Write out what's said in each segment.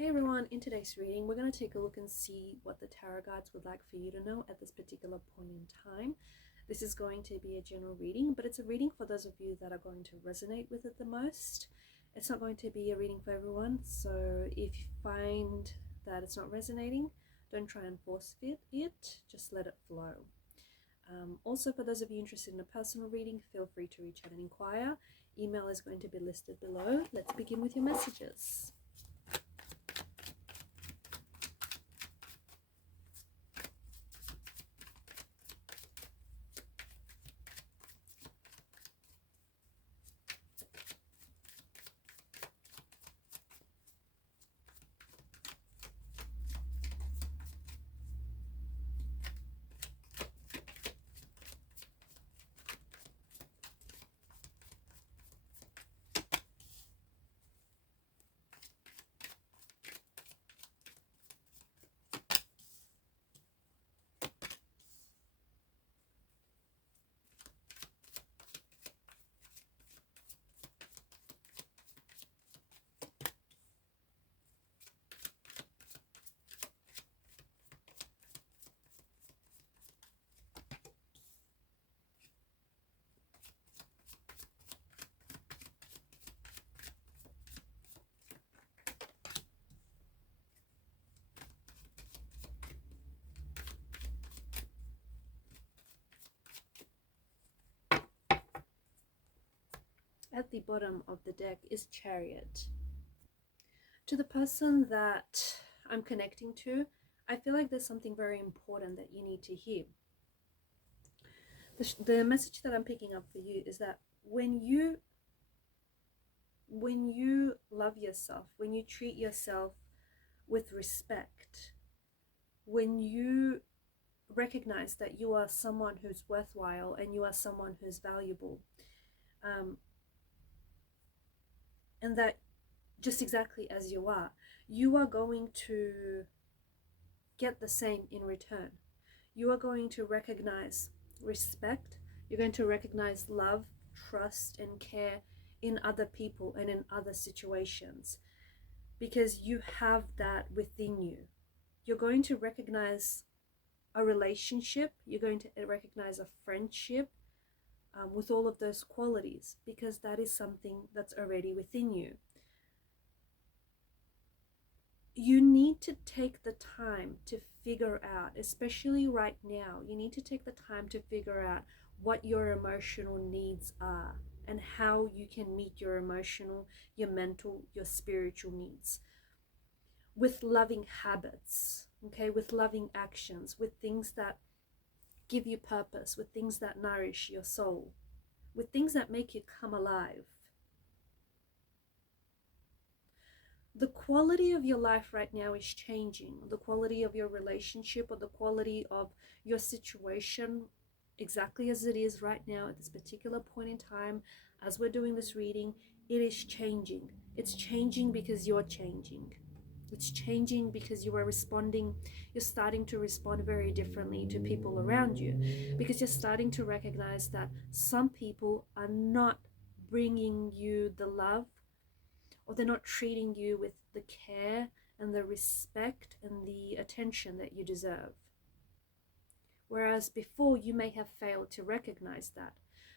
Hey everyone, in today's reading, we're going to take a look and see what the tarot guides would like for you to know at this particular point in time. This is going to be a general reading, but it's a reading for those of you that are going to resonate with it the most. It's not going to be a reading for everyone, so if you find that it's not resonating, don't try and force fit it, just let it flow. Also, for those of you interested in a personal reading, feel free to reach out and inquire. Email is going to be listed below. Let's begin with your messages. At the bottom of the deck is Chariot. To the person that I'm connecting to, I feel like there's something very important that you need to hear. The message that I'm picking up for you is that when you love yourself, when you treat yourself with respect, when you recognize that you are someone who's worthwhile and you are someone who's valuable, and that just exactly as you are going to get the same in return. You are going to recognize respect, you're going to recognize love, trust, and care in other people and in other situations, because you have that within you. You're going to recognize a relationship, you're going to recognize a friendship, with all of those qualities, because that is something that's already within you. You need to take the time to figure out, especially right now, you need to take the time to figure out what your emotional needs are and how you can meet your emotional, your mental, your spiritual needs with loving habits, okay, with loving actions, with things that give you purpose, with things that nourish your soul, with things that make you come alive. The quality of your life right now is changing. The quality of your relationship or the quality of your situation, exactly as it is right now at this particular point in time, as we're doing this reading, it is changing. It's changing because you're changing. It's changing because you are responding. You're starting to respond very differently to people around you, because you're starting to recognize that some people are not bringing you the love, or they're not treating you with the care and the respect and the attention that you deserve. Whereas before you may have failed to recognize that.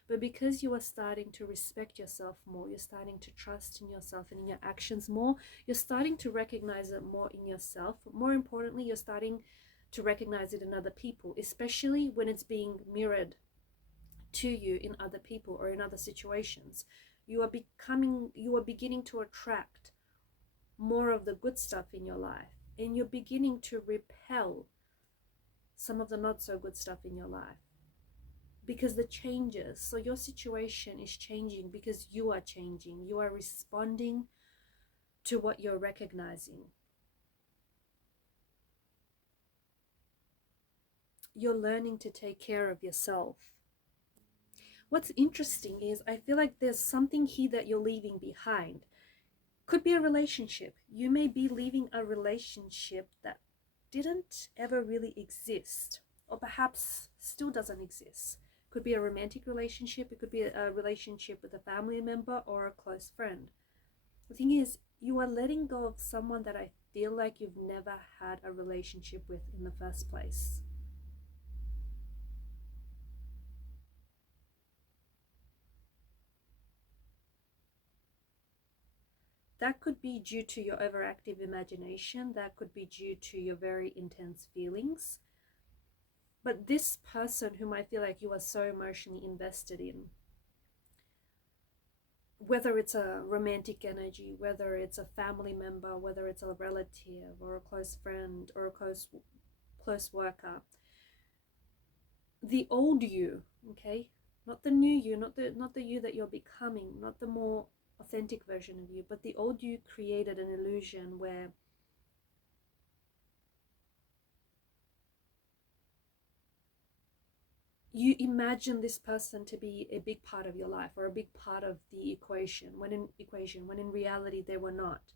But because you are starting to respect yourself more, you're starting to trust in yourself and in your actions more, you're starting to recognize it more in yourself. But more importantly, you're starting to recognize it in other people, especially when it's being mirrored to you in other people or in other situations. You are beginning to attract more of the good stuff in your life, and you're beginning to repel some of the not so good stuff in your life, because the changes. So your situation is changing because you are changing. You are responding to what you're recognizing. You're learning to take care of yourself. What's interesting is I feel like there's something here that you're leaving behind. Could be a relationship. You may be leaving a relationship that didn't ever really exist, or perhaps still doesn't exist. Could be a romantic relationship, it could be a relationship with a family member or a close friend. The thing is, you are letting go of someone that I feel like you've never had a relationship with in the first place. That could be due to your overactive imagination. That could be due to your very intense feelings. But this person whom I feel like you are so emotionally invested in, whether it's a romantic energy, whether it's a family member, whether it's a relative or a close friend or a close worker, the old you, okay, not the new you, not the you that you're becoming, not the more authentic version of you, but the old you created an illusion where you imagine this person to be a big part of your life or a big part of the equation, when in reality they were not.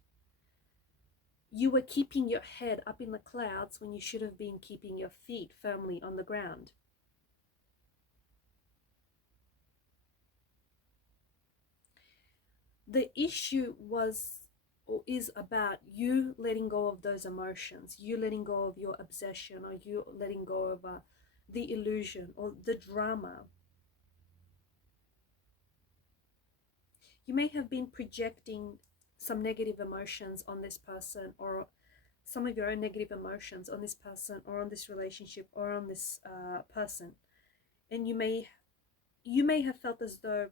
You were keeping your head up in the clouds when you should have been keeping your feet firmly on the ground. The issue was or is about you letting go of those emotions, you letting go of your obsession, or you letting go of the illusion or the drama. You may have been projecting some negative emotions on this person, or some of your own negative emotions on this person, or on this relationship, or on this person. And you may have felt as though,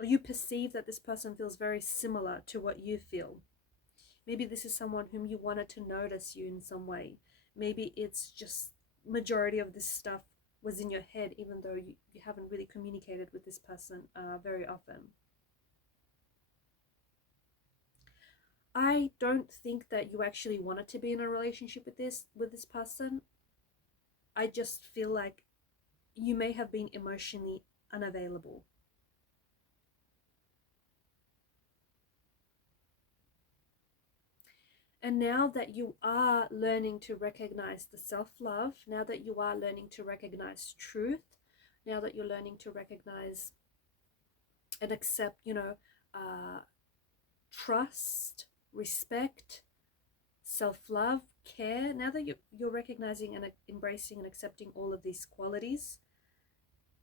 or you perceive that this person feels very similar to what you feel. Maybe this is someone whom you wanted to notice you in some way. Maybe it's just majority of this stuff was in your head, even though you haven't really communicated with this person very often. I don't think that you actually wanted to be in a relationship with this person. I just feel like you may have been emotionally unavailable. And now that you are learning to recognize the self-love, now that you are learning to recognize truth, now that you're learning to recognize and accept, trust, respect, self-love, care, now that you're recognizing and embracing and accepting all of these qualities,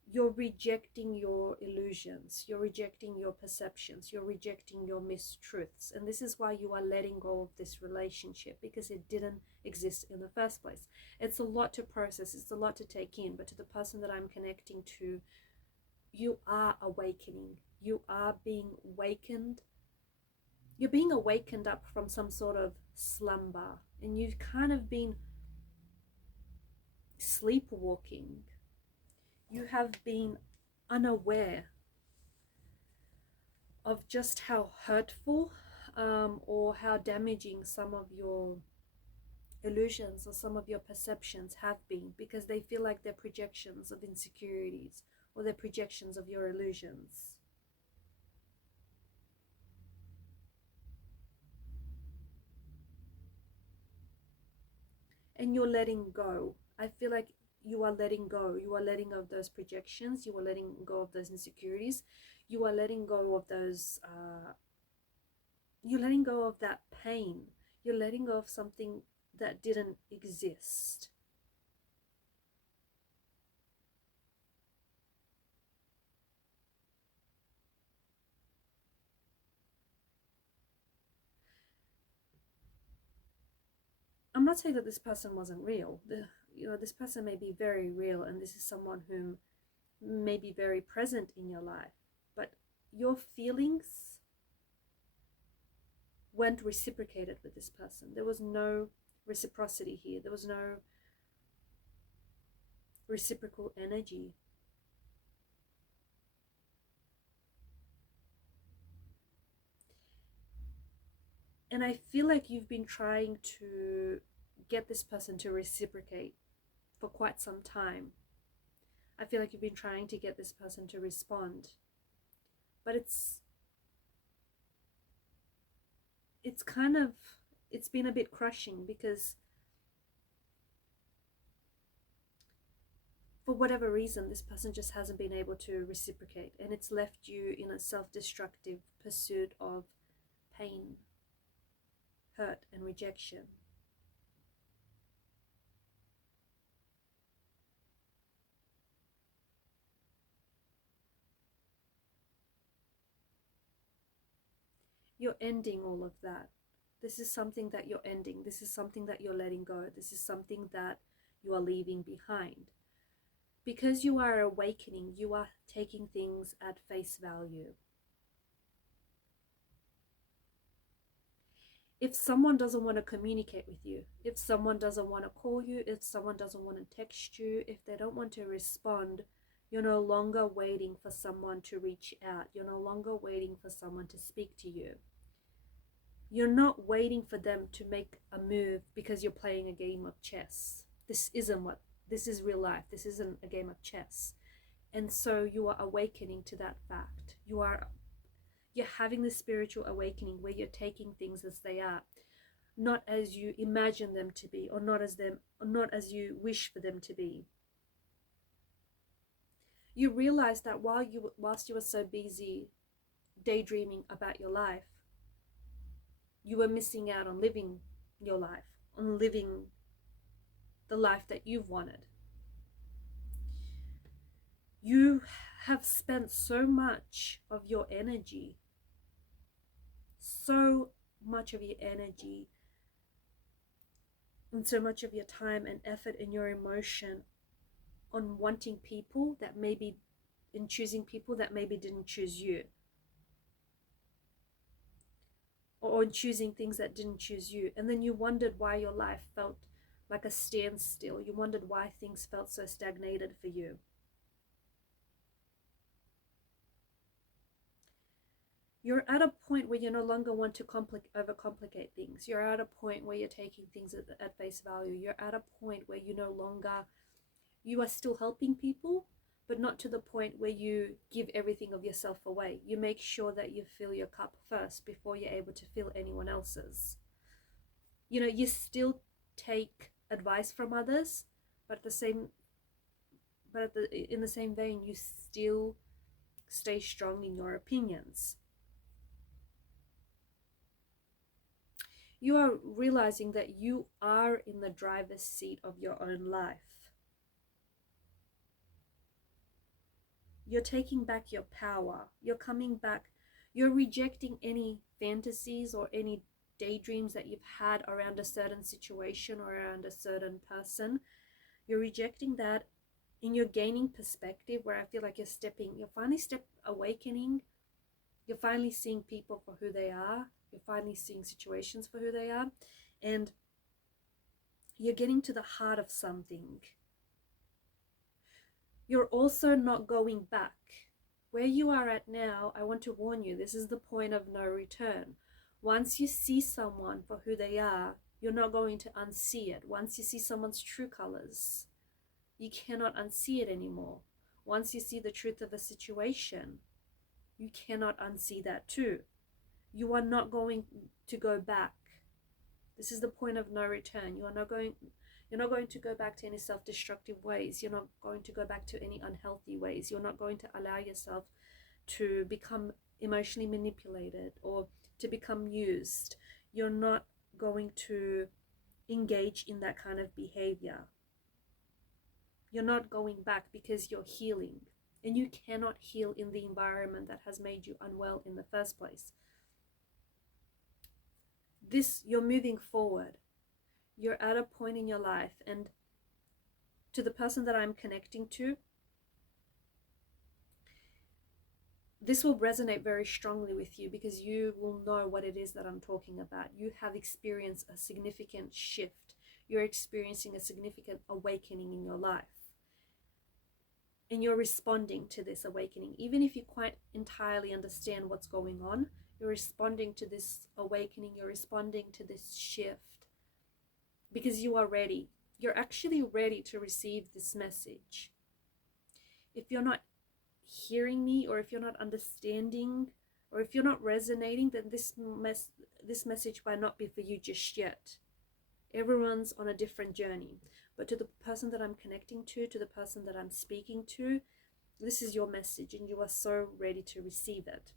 you're rejecting your illusions, you're rejecting your perceptions, you're rejecting your mistruths. And this is why you are letting go of this relationship, because it didn't exist in the first place. It's a lot to process, it's a lot to take in, but to the person that I'm connecting to, you are awakening, you are being awakened. You're being awakened up from some sort of slumber, and you've kind of been sleepwalking. You have been unaware of just how hurtful or how damaging some of your illusions or some of your perceptions have been, because they feel like they're projections of insecurities or they're projections of your illusions. And you're letting go. I feel like you are letting go. You are letting go of those projections. You are letting go of those insecurities. You are letting go of those, you're letting go of that pain. You're letting go of something that didn't exist. I'm not saying that this person wasn't real. This person may be very real, and this is someone who may be very present in your life, but your feelings weren't reciprocated with this person. There was no reciprocity here. There was no reciprocal energy. And I feel like you've been trying to get this person to reciprocate for quite some time. I feel like you've been trying to get this person to respond. But it's been a bit crushing, because for whatever reason, this person just hasn't been able to reciprocate, and it's left you in a self-destructive pursuit of pain. hurt and rejection. You're ending all of that. This is something that you're ending. This is something that you're letting go. This is something that you are leaving behind. Because you are awakening, you are taking things at face value. If someone doesn't want to communicate with you, if someone doesn't want to call you, if someone doesn't want to text you, if they don't want to respond, you're no longer waiting for someone to reach out. You're no longer waiting for someone to speak to you. You're not waiting for them to make a move because you're playing a game of chess. This is real life. This isn't a game of chess. And so you are awakening to that fact. You're having this spiritual awakening where you're taking things as they are, not as you imagine them to be, or not as you wish for them to be. You realize that whilst you were so busy daydreaming about your life, you were missing out on living your life, on living the life that you've wanted. You have spent so much of your energy, and so much of your time and effort and your emotion on wanting people that maybe, in choosing people that maybe didn't choose you, or on choosing things that didn't choose you. And then you wondered why your life felt like a standstill. You wondered why things felt so stagnated for you. You're at a point where you no longer want to overcomplicate things. You're at a point where you're taking things at face value. You're at a point where you are still helping people, but not to the point where you give everything of yourself away. You make sure that you fill your cup first before you're able to fill anyone else's. You still take advice from others, but in the same vein, you still stay strong in your opinions. You are realizing that you are in the driver's seat of your own life. You're taking back your power. You're coming back. You're rejecting any fantasies or any daydreams that you've had around a certain situation or around a certain person. You're rejecting that, and you're gaining perspective where I feel like you're finally awakening. You're finally seeing people for who they are. You're finally seeing situations for who they are. And you're getting to the heart of something. You're also not going back. Where you are at now, I want to warn you, this is the point of no return. Once you see someone for who they are, you're not going to unsee it. Once you see someone's true colors, you cannot unsee it anymore. Once you see the truth of a situation, you cannot unsee that too. You are not going to go back. This is the point of no return. You're not going to go back to any self-destructive ways. You're not going to go back to any unhealthy ways. You're not going to allow yourself to become emotionally manipulated or to become used. You're not going to engage in that kind of behavior. You're not going back because you're healing. And you cannot heal in the environment that has made you unwell in the first place. You're moving forward. You're at a point in your life, and to the person that I'm connecting to, this will resonate very strongly with you because you will know what it is that I'm talking about. You have experienced a significant shift. You're experiencing a significant awakening in your life. And you're responding to this awakening. Even if you quite entirely understand what's going on, you're responding to this awakening. You're responding to this shift because you are ready. You're actually ready to receive this message. If you're not hearing me, or if you're not understanding, or if you're not resonating, then this message might not be for you just yet. Everyone's on a different journey. But to the person that I'm connecting to the person that I'm speaking to, this is your message, and you are so ready to receive it.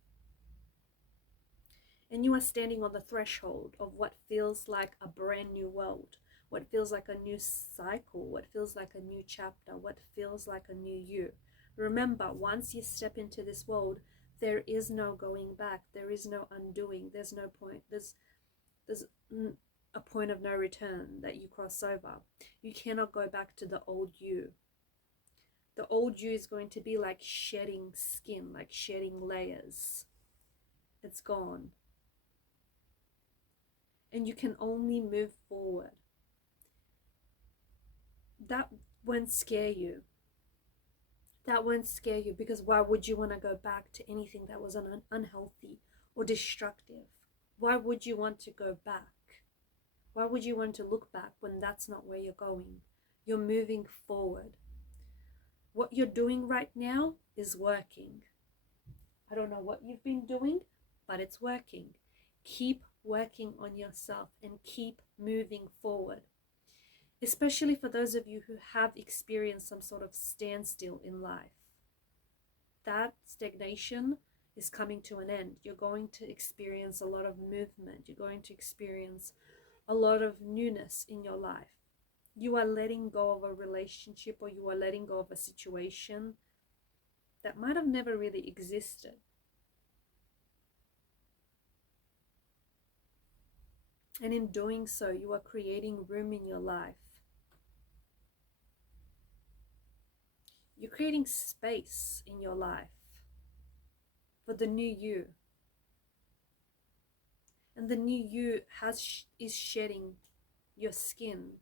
And you are standing on the threshold of what feels like a brand new world, what feels like a new cycle, what feels like a new chapter, what feels like a new you. Remember, once you step into this world, there is no going back. There is no undoing. There's no point. There's a point of no return that you cross over. You cannot go back to the old you. The old you is going to be like shedding skin, like shedding layers. It's gone. And you can only move forward. That won't scare you. That won't scare you, because why would you want to go back to anything that was unhealthy or destructive? Why would you want to go back? Why would you want to look back when that's not where you're going? You're moving forward. What you're doing right now is working. I don't know what you've been doing, but it's working. Keep working on yourself and keep moving forward. Especially for those of you who have experienced some sort of standstill in life. That stagnation is coming to an end. You're going to experience a lot of movement. You're going to experience a lot of newness in your life. You are letting go of a relationship, or you are letting go of a situation that might have never really existed. And in doing so, you are creating room in your life. You're creating space in your life for the new you. And the new you is shedding your skin.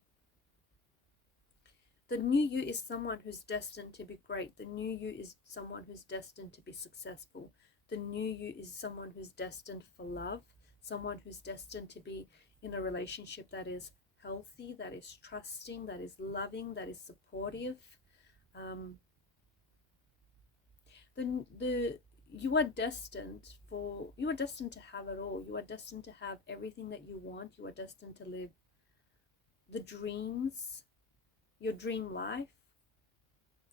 The new you is someone who's destined to be great. The new you is someone who's destined to be successful. The new you is someone who's destined for love, someone who's destined to be in a relationship that is healthy, that is trusting, that is loving, that is supportive. You are destined to have it all. You are destined to have everything that you want. You are destined to live the dreams, your dream life.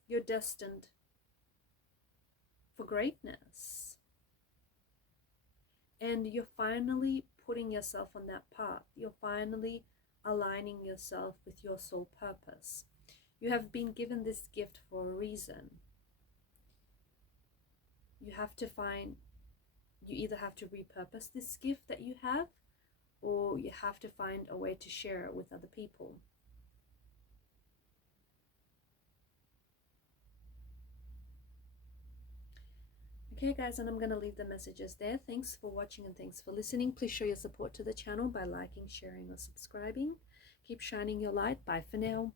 You're destined for greatness. And you're finally putting yourself on that path. You're finally aligning yourself with your soul purpose. You have been given this gift for a reason. You either have to repurpose this gift that you have, or you have to find a way to share it with other people. Okay guys, and I'm going to leave the messages there. Thanks for watching and thanks for listening. Please show your support to the channel by liking, sharing or subscribing. Keep shining your light. Bye for now.